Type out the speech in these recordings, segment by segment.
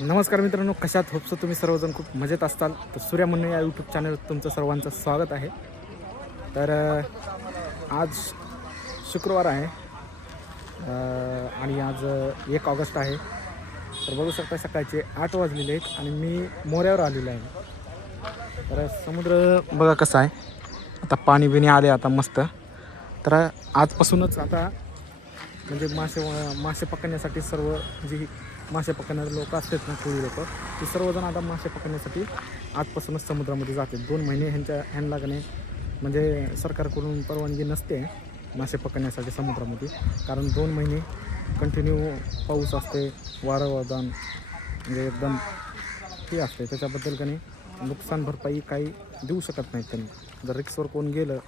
नमस्कार मित्रांनो कशात? होपसो तुम्ही सर्वजण खूप मजेत असताल. तर सूर्या म्हणून या यूट्यूब चॅनल तुमचं सर्वांचं स्वागत आहे. तर आज शुक्रवार आहे. आणि आज एक ऑगस्ट आहे. तर बघू शकता सकाळचे आठ वाजलेले आहेत आणि मी मोऱ्यावर आलेलो आहे. तर समुद्र बघा कसा आहे. आता पाणी बिणी आले आता मस्त. तर आजपासूनच आता म्हणजे मासे मासे पकडण्यासाठी सर्व जी मासे पकडणारे लोक असतात ना कोळी लोक. ते सर्वजण आता मासे पकडण्यासाठी आजपासूनच समुद्रामध्ये जातात दोन महिने ह्यांच्या ह्यांना का नाही म्हणजे सरकारकडून परवानगी नसते मासे पकडण्यासाठी समुद्रामध्ये. कारण दोन महिने कंटिन्यू पाऊस असते वारं वादन म्हणजे एकदम हे असते. त्याच्याबद्दल का नाही नुकसान भरपाई काही देऊ शकत नाहीत त्यांनी. जर रिक्सवर कोण गेलं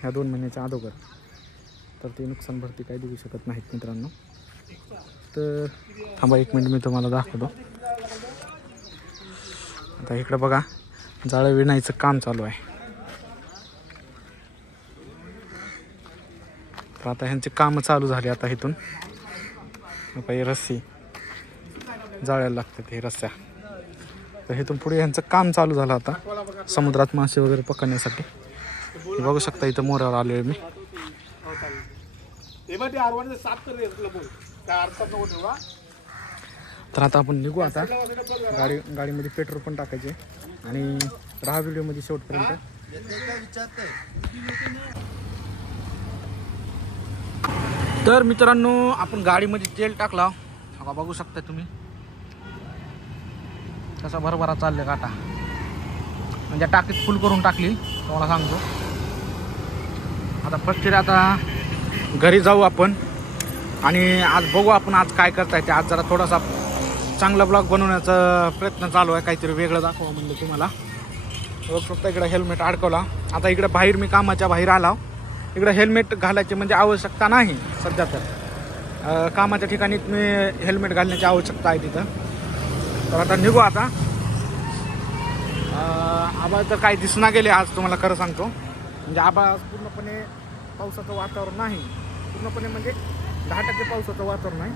ह्या दोन महिन्याच्या अगोदर तर ते नुकसान भरती काही देऊ शकत नाहीत मित्रांनो. तर थांबा एक मिनिट मी तुम्हाला दाखवतो. आता इकडं बघा जाळं विणायचं काम चालू आहे. तर आता ह्यांचे कामं चालू झाले आता इथून. काही रस्सी जाळायला लागतात हे रस्त्या तर इथून पुढे ह्यांचं काम चालू झालं आता समुद्रात मासे वगैरे पकडण्यासाठी. बघू शकता इथं मोरावर आले मी. तर आता आपण निघू आता. गाडी गाडीमध्ये पेट्रोल पण टाकायचे. आणि राहा व्हिडिओमध्ये शेवटपर्यंत. तर मित्रांनो आपण गाडीमध्ये तेल टाकला. हा बघू शकता तुम्ही. कसा भरभरा चालले काटा. म्हणजे टाकीत फुल करून टाकली तुम्हाला सांगतो. आता फर्स्ट आता घरी जाऊ आपण. आणि आज बघू आपण आज काय करताय ते. आज जरा थोडासा चांगला ब्लॉग बनवण्याचा प्रयत्न चालू आहे. काहीतरी वेगळं दाखवा म्हणलं तुम्हाला. बघू इकडं हेल्मेट अडकवला. आता इकडं बाहेर मी कामाच्या बाहेर आला. इकडं हेल्मेट घालायची म्हणजे आवश्यकता नाही सध्या तर. कामाच्या ठिकाणी मी हेल्मेट घालण्याची आवश्यकता आहे तिथं. तर आता निघू आता. आबा तर काही दिसना गेले आज तुम्हाला खरं सांगतो. म्हणजे आबा आज पूर्णपणे पावसाचं वातावरण नाही. पूर्णपणे म्हणजे दहा टक्के पावसाचं वातावरण आहे.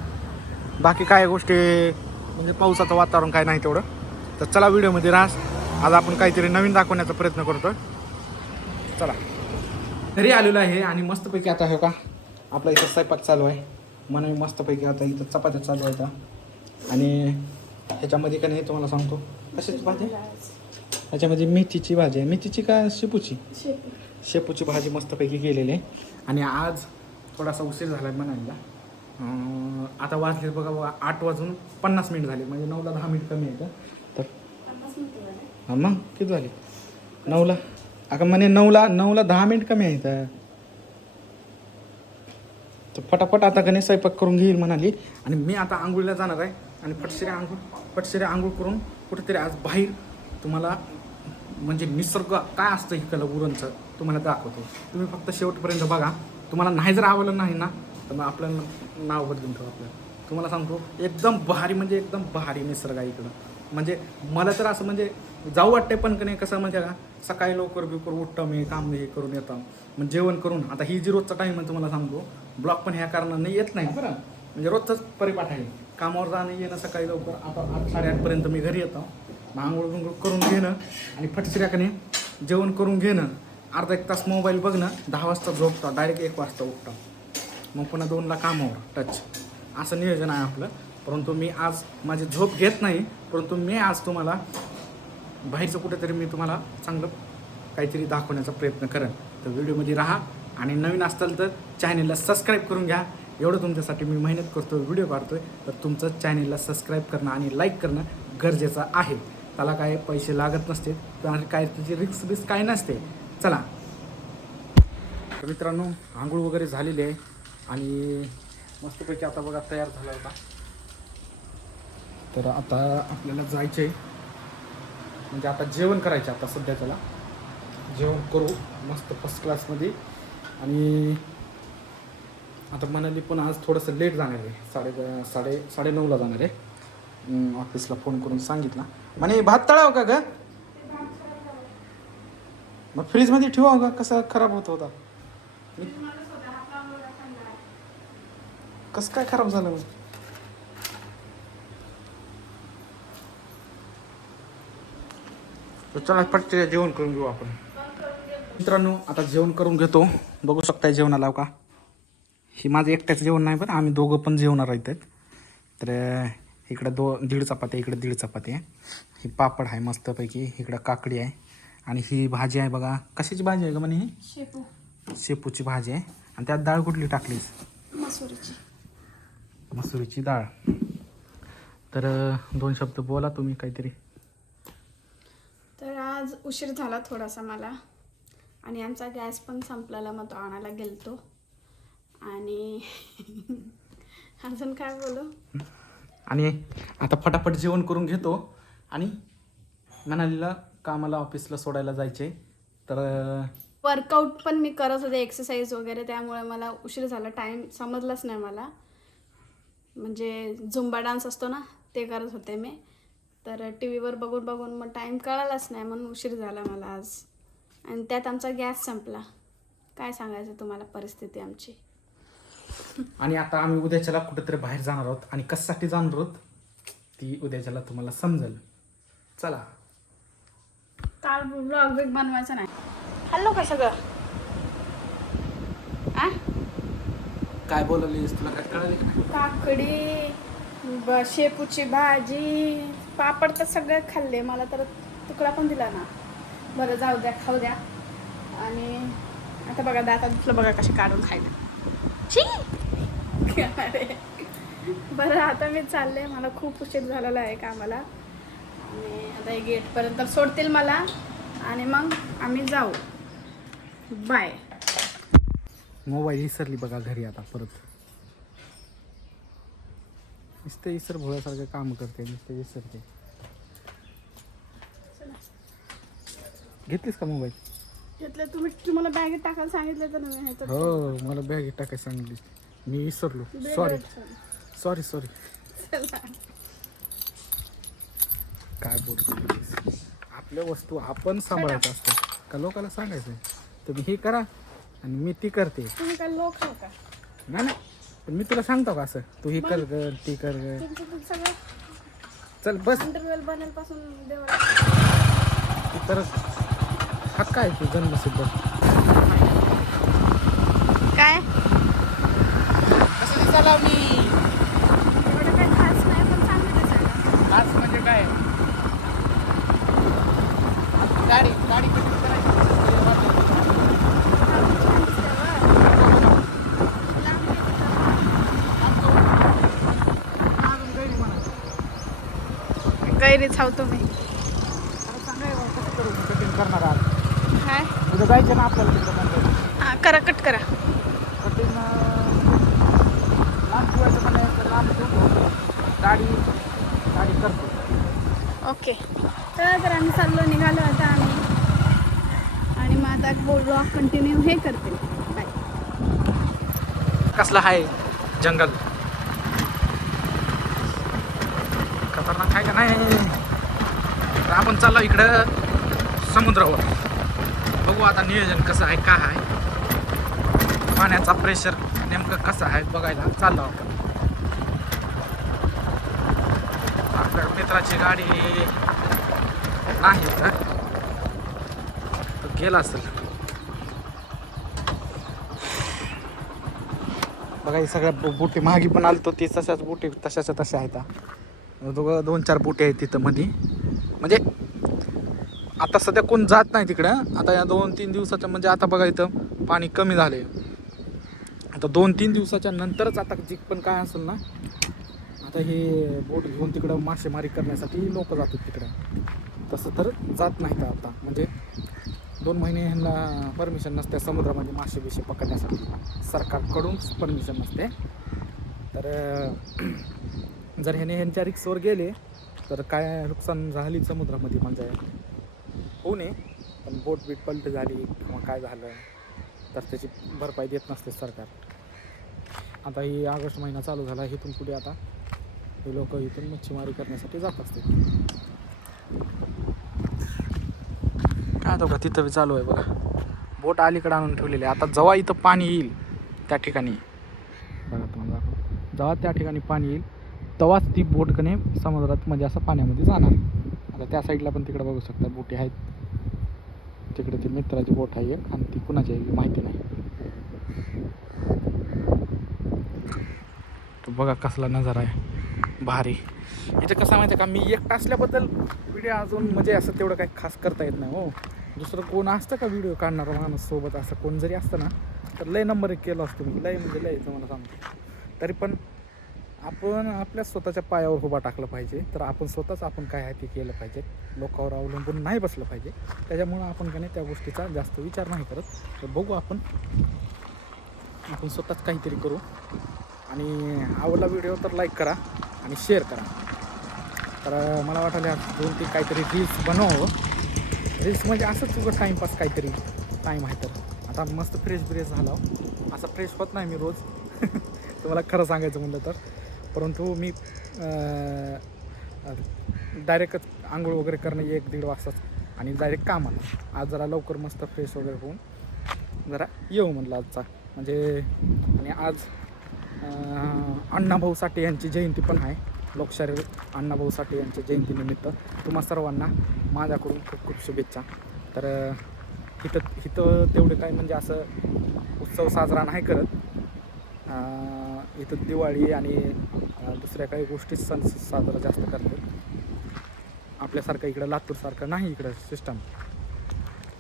बाकी काय गोष्टी म्हणजे पावसाचं वातावरण काय नाही तेवढं. तर चला व्हिडिओमध्ये राहा आज आपण काहीतरी नवीन दाखवण्याचा प्रयत्न करतोय. चला. घरी आलेलो आहे आणि मस्तपैकी आता हे का आपला इथं स्वयंपाक चालू आहे. म्हणून मस्तपैकी आता इथं चपात्या चालू आहेत. आणि ह्याच्यामध्ये का नाही तुम्हाला सांगतो. कशाची भाजी? ह्याच्यामध्ये मेथीची भाजी आहे. मेथीची का शेपूची? शेपूची भाजी मस्तपैकी केलेली आहे. आणि आज थोडासा उशीर झाला आहे म्हणायला अं, आता वाजले बघा बघा आठ वाजून पन्नास मिनिट झाले. म्हणजे नऊला दहा मिनिट कमी आहे का? तर? हां मग? किती झाले? नऊला? अगं म्हणे नऊला नऊला दहा मिनिट कमी आहे तर तर फटाफट आता गणेश स्वयंपाक करून घेईल म्हणाली. आणि मी आता आंघोळीला जाणार आहे. आणि फटशिरे आंघोळ फटशिरे आंघोळ करून कुठेतरी आज बाहेर तुम्हाला म्हणजे निसर्ग काय असतं इकडलं उरणचं तुम्हाला दाखवतो. तुम्ही फक्त शेवटपर्यंत बघा. तुम्हाला नाही जर आवडलं नाही ना तर मग आपलं नाव बदलून ठेवू आपल्याला तुम्हाला सांगतो एकदम भारी म्हणजे एकदम भारी निसर्ग आहे इकडं. म्हणजे मला तर असं म्हणजे जाऊ वाटते पण का नाही कसं म्हणजे का सकाळी लवकर बिवकर उठतं मी काम हे करून येतं. मग जेवण करून आता ही जी रोजचा टाईम आहे तुम्हाला सांगतो ब्लॉक पण ह्या कारणानं येत नाही. बरं. म्हणजे रोजचाच परिपाठ आहे. कामावर जाणं येणं सकाळी लवकर आता आठ साडेआठपर्यंत मी घरी येतो. मग आंघोळ बिंघोळ करून घेणं आणि फटशिऱ्याकडे जेवण करून घेणं. अर्धा एक तास मोबाईल बघणं दहा वाजता झोपतो डायरेक्ट एक वाजता उठतो. मग पुन्हा दोनला कामावर टच असं नियोजन आहे आपलं. परंतु मी आज माझी झोप घेत नाही परंतु मी आज तुम्हाला बाहेरचं कुठेतरी मी तुम्हाला चांगलं काहीतरी दाखवण्याचा प्रयत्न करेन. तर व्हिडिओमध्ये राहा आणि नवीन असताल तर चॅनेलला सबस्क्राईब करून घ्या. एवढं तुमच्यासाठी मी मेहनत करतो व्हिडिओ काढतोय. तर तुमचं चॅनेलला सबस्क्राईब करणं आणि लाईक करणं गरजेचं आहे. त्याला काय पैसे लागत नसते आणि काय त्याची रिक्स बिक्स काय नसते. चला. तर मित्रांनो आंघोळ वगैरे झालेली आहे आणि मस्तपैकी आता बघा तयार झाला होता. तर आता आपल्याला जायचं आहे म्हणजे आता जेवण करायचं आता सध्या त्याला. जेवण करू मस्त फर्स्ट क्लासमध्ये आणि आता मनाली पण आज थोडंसं लेट जाणार आहे. साडे साडे साडेनऊला जाणार आहे. ऑफिसला फोन करून सांगितला. म्हणे भात तळाव का ग? मग फ्रीजमध्ये ठेवा का कसं खराब होत होता? कसं काय खराब झालं मग? चला पटते जेवण करून घेऊ आपण. मित्रांनो आता जेवण करून घेतो. बघू शकताय जेवणाला का? हे माझं एकट्याच जेवण नाही बरं आम्ही दोघं पण जेवणार आहेत. तर इकडं दो दीड चपाती इकडं दीड चपाती आहे ही पापड आहे मस्तपैकी इकडं काकडी आहे. आणि ही भाजी आहे बघा. कशाची भाजी आहे का म्हणे ही? शेपू. शेपूची भाजी आहे. आणि त्यात डाळ कुठली टाकलीस? मसुरीची. मसुरीची डाळ. तर दोन शब्द बोला तुम्ही काहीतरी. तर आज उशीर झाला थोडासा मला. आणि आमचा गॅस पण संपलेला मग तो आणायला गेलतो. आणि अजून काय बोलू? आणि आता फटाफट जेवण करून घेतो. आणि मनालीला कामाला ऑफिसला सोडायला जायचे. तर वर्कआउट पण मी करत होते एक्सरसाइज वगैरे. त्यामुळे मला उशीर झाला. टाईम समजलाच नाही मला. म्हणजे झुंबा डान्स असतो ना ते करत होते मी. तर टी व्हीवर बघून बघून मग टाईम कळालाच नाही. म्हणून उशीर झाला मला आज. आणि त्यात आमचा गॅस संपला. काय सांगायचं तुम्हाला परिस्थिती आमची? आणि आता आम्ही उद्याच्याला कुठेतरी बाहेर जाणार आहोत. आणि कशासाठी जाणार आहोत? ती उद्याच्याला तुम्हाला समजेल. चला. काल ब्लॉग बिग बनवायचं नाही. हल्लो का सगळं? आ? काय बोललीस? तुला काय कळलं? काकडी ब शेपूची भाजी पापड तर सगळे खाल्ले. मला तर तुकडा पण दिला ना. बरं जाऊ द्या खाऊ द्या. आणि आता बघा दाता दुसरं बघा कसे काढून खायला. छी! अरे बरं आता मी चालले. मला खूप उशीर झालेला आहे कामाला. आणि आता हे गेटपर्यंत सोडतील मला. आणि मग आम्ही जाऊ. बाय मोबाईल विसरली बघा घरी आता परत. नुसते इसर भोळ्यासारखं काम करते नुसते विसरते घेतलीस का मोबाईल? घेतलं. तुम्ही तुम्हाला बॅगेत टाकायला सांगितलं तर हो मला बॅग टाकाय सांगितली. मी विसरलो सॉरी सॉरी सॉरी चला. काय बोलतो आपल्या वस्तू आपण सांभाळायचं असतं. का लोकांना सांगायचं तुम्ही हे करा आणि मी ती करते. तुम्ही काय लोक आहे का? नाही नाही. पण मी तुला सांगतो का असं? तू हे कर ग ती कर ग. तुमचं तुमचं सगळं चल बस. देवा. ती तर हक्क आहे तू जन्मसिद्ध काय? कसं दिसायला मी एवढं काही खास नाही पण चांगलं दिसायला आज म्हणजे काय गाडी गाडी कधी करायची छान दिसतंय बरं. लांब आहे. गैरीच हाव तुम्ही. करणार आज काय? उद्या जायचं ना आपल्याला तिकडं मुंबईत हां करा कट करा. कटिंग लांब ठेवायचं म्हणलं तर लांब ठेवतो गाडी गाडी करतो ओके तर तर आम्ही चाललो निघालो आता आम्ही. आणि मग आता बोललो कंटिन्यू हे करते. बाय कसलं आहे जंगल. नाही तर आपण चाललो इकडं समुद्रावर. बघू आता नियोजन कसं आहे काय आहे. पाण्याचा प्रेशर नेमकं कसं आहे बघायला चाललो आपण. आपल्या मित्राची गाडी नाही का तो गेला असेल. बघा सगळ्या बोटी बुटी पण आलतो ती तशाच बुटी तशाच्या तशा आहेत. दोघं दोन चार बोटी आहेत तिथं मध्ये म्हणजे आता सध्या कोण जात नाही तिकडं. आता या दोन तीन दिवसाच्या म्हणजे आता बघा इथं पाणी कमी झाले आता दोन तीन दिवसाच्या नंतरच आता जी पण काय असेल ना आता हे बोट घेऊन तिकडं मासेमारी करण्यासाठी लोक जातात तिकडं. तसं तर जात नाहीत आता. म्हणजे दोन महिने ह्यांना परमिशन नसते समुद्रामध्ये मासे बिशे पकडण्यासाठी. सरकारकडूनच परमिशन नसते. तर जर ह्याने ह्यांच्या रिक्सवर गेले तर काय नुकसान झाली समुद्रामध्ये म्हणजे? होऊ नये. पण बोट बीट पलटी झाली किंवा काय झालं तर त्याची भरपाई देत नसते सरकार. आता ही ऑगस्ट महिना चालू झाला इथून पुढे आता हे लोक इथून मच्छीमारी करण्यासाठी जात असते. काय तो का तिथं बी चालू आहे बघा. बोट अलीकडे आणून ठेवलेली आहे. आता जेव्हा इथं पाणी येईल त्या ठिकाणी. बघा तुम्हाला जेव्हा त्या ठिकाणी पाणी येईल. तेव्हाच ती बोट कने समुद्रात म्हणजे असं पाण्यामध्ये जाणार. आता त्या साईडला पण तिकडे बघू शकता बोटी आहेत. तिकडे ती मित्राची बोट आहे एक आणि ती कुणाची आहे माहिती नाही. तो बघा कसला नजारा आहे. भारी. इथं कसं माहिती आहे का? मी एकटा असल्याबद्दल व्हिडिओ अजून म्हणजे असं तेवढं काही खास करता येत नाही हो. दुसरं कोण असतं का व्हिडिओ काढणारा माणूस सोबत असं कोण जरी असतं ना तर लय नंबर एक केला असतो मी. लय म्हणजे लय तुम्हाला सांगतो. तरी पण आपण आपल्या स्वतःच्या पायावर उभा टाकलं पाहिजे. तर आपण स्वतःच आपण काय आहे ते केलं पाहिजे. लोकांवर अवलंबून नाही बसलं पाहिजे. त्याच्यामुळं आपण का नाही त्या गोष्टीचा जास्त विचार नाही करत. तर बघू आपण. आपण स्वतःच काहीतरी करू. आणि आवडला व्हिडिओ तर लाईक करा आणि शेअर करा. तर मला वाटलं दोन ते काहीतरी रील्स बनवावं. रील्स म्हणजे असंच तुझं टाईमपास काहीतरी टाईम आहे तर. आता मस्त फ्रेश ब्रेश झाला हो. असं फ्रेश होत नाही मी रोज. तुम्हाला खरं सांगायचं म्हणलं तर. परंतु मी डायरेक्टच आंघोळ वगैरे करणं एक दीड वाजताच आणि डायरेक्ट कामाला. आज जरा लवकर मस्त फ्रेश वगैरे होऊन जरा येऊ म्हणलं आजचा. म्हणजे आणि आज अण्णाभाऊ साठे यांची जयंती पण आहे. लोकशाहीर अण्णाभाऊ साठे यांच्या जयंतीनिमित्त तुम्हा सर्वांना माझ्याकडून खूप खूप शुभेच्छा. तर इथं इथं तेवढं काय म्हणजे असं उत्सव साजरा नाही करत. इथं दिवाळी आणि दुसऱ्या काही गोष्टी सण साजरा जास्त करतात. आपल्यासारखं इकडं लातूरसारखं नाही इकडं सिस्टम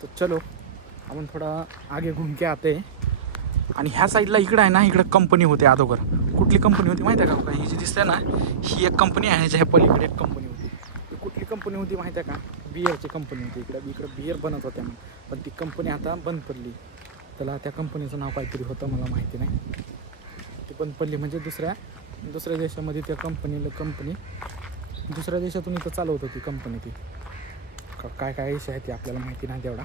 तर चलो आपण थोडा आगे घुमके आते आणि ह्या साईडला इकडं आहे ना इकडं कंपनी होते अगोदर. कुठली कंपनी होती माहिती आहे का ही जी दिसते ना ही एक कंपनी आहे ह्याच्या पलीकडे एक कंपनी होती. कुठली कंपनी होती माहिती आहे का? बिअरची कंपनी होती. इकडं इकडं बिअर बनत होत्या. मग पण ती कंपनी आता बंद पडली. त्याला त्या कंपनीचं नाव काहीतरी होतं मला माहिती नाही. ती बंद पडली. म्हणजे दुसऱ्या दुसऱ्या देशामध्ये त्या कंपनीला कंपनी दुसऱ्या देशातून इथं चालवत होती कंपनी ती. काय काय विषय आहे ते आपल्याला माहिती नाही तेवढा.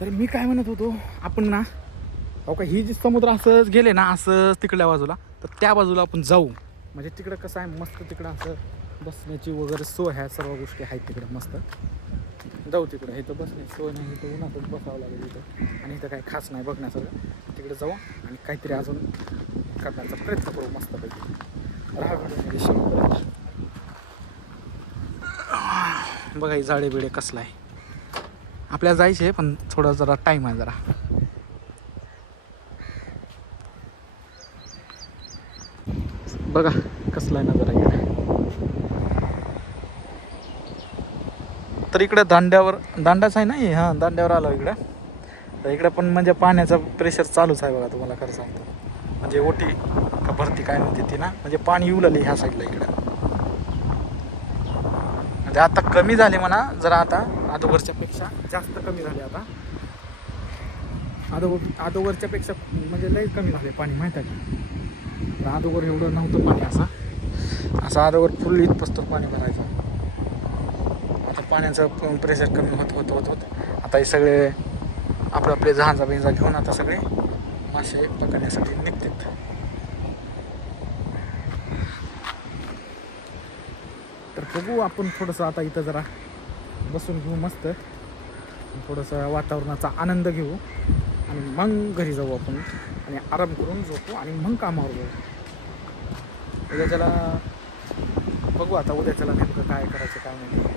तर मी काय म्हणत होतो आपण ना अहो का ही जी समुद्र असंच गेले ना असंच तिकडल्या बाजूला तर त्या बाजूला आपण जाऊ. म्हणजे तिकडं कसं आहे मस्त तिकडं असं बसण्याची वगैरे सोय आहे सर्व गोष्टी आहेत तिकडं मस्त. जाऊ तिकडं. इथं बसण्याची सोय नाही इथं उन्हातच बसावं लागेल इथं. आणि इथं काय खास नाही बघण्यासारखं. तिकडे जाऊ आणि काहीतरी अजून करण्याचा प्रयत्न करू मस्तपैकी. राहा बघा झाडे बिडे कसलं आहे. आपल्याला जायचे आहे पण थोडा जरा टाईम आहे जरा. बघा कसला आहे. ना इकडे तर इकडे दांड्यावर दांडाच आहे ना हां दांड्यावर आलो इकडं. आता इकडे पण म्हणजे पाण्याचा प्रेशर चालूच आहे बघा तुम्हाला खरं सांगतो. म्हणजे ओटी का भरती काय म्हणते ती ना म्हणजे पाणी येऊ लागले ह्या साईडला इकडं. म्हणजे आता कमी झाले म्हणा जरा आता अदोगरच्या पेक्षा जास्त कमी झाले आता. अगोदर अगोदरच्या पेक्षा म्हणजे लई कमी झाले पाणी माहीत आहे का? तर एवढं नव्हतं पाणी असा. असं अगोदर फुल इथपासून पाणी भरायचं. आता पाण्याचं प्रेशर कमी होत होत होत होत. आता हे सगळे आपले आपले जहाजा बिंजा घेऊन आता सगळे मासे पकडण्यासाठी निघतात. तर बघू आपण थोडंसं आता इथं जरा बसून घेऊ मस्त. थोडंसं वातावरणाचा आनंद घेऊ आणि मग घरी जाऊ आपण आणि आराम करून झोपू आणि मग कामावर जाऊ. उद्याच्याला बघू आता उद्याच्याला नेमकं काय करायचं काय नाही.